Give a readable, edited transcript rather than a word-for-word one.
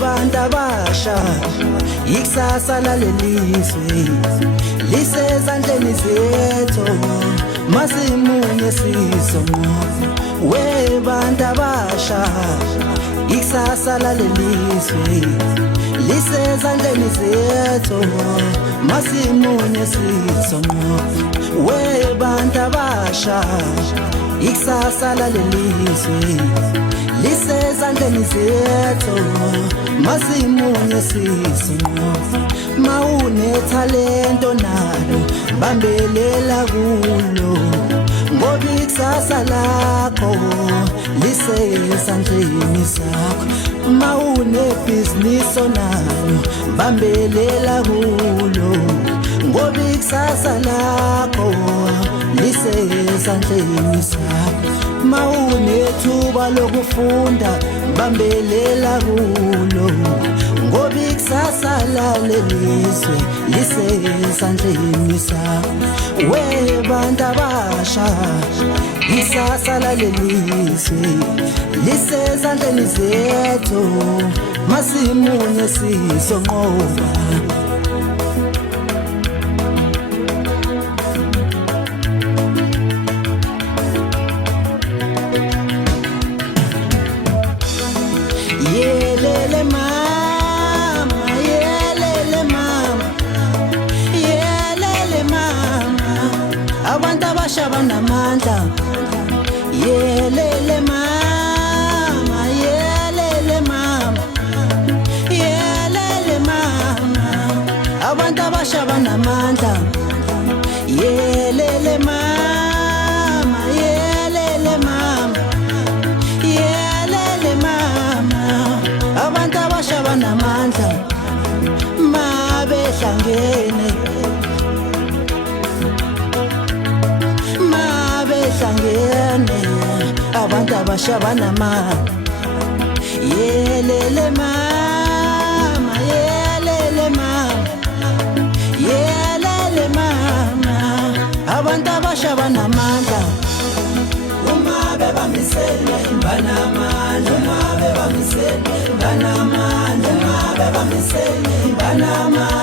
bantu abasha ikusasa lalelizwe lisezandleni zethu masimunye sizonqoba bantu abasha ikusasa lalelizwe lisezandleni zethu masimunye sizonqoba bantu abasha ikusasa lalelizwe lisezandleni zethu masimunye sizonqoba mawunethalento nalo bambelela kulo ngoba ikusasa lakho lisezandleni zakho mawunebhizinisi nalo bambelela kulo ngoba ikusasa lakho lisezandleni zakho mawunethuba lokufunda bambelela kulo ngoba ikusasa lalelizwe lisezandleni zakho bantu abasha ikusasa lalelizwe lisezandleni zethu masimunye sizonqoba abantu abasha banamandla yelele mama yelele mama yelele mama abantu abasha banamandla yelele mama yelele mama yelele mama abantu abasha banamandla mabehlangene hlangene abantu abasha banamandla yelele mama yelele mama yelele mama abantu abasha banamandla uma bebamisene banamandla uma bebamisene banamandla uma bebamisene banamandla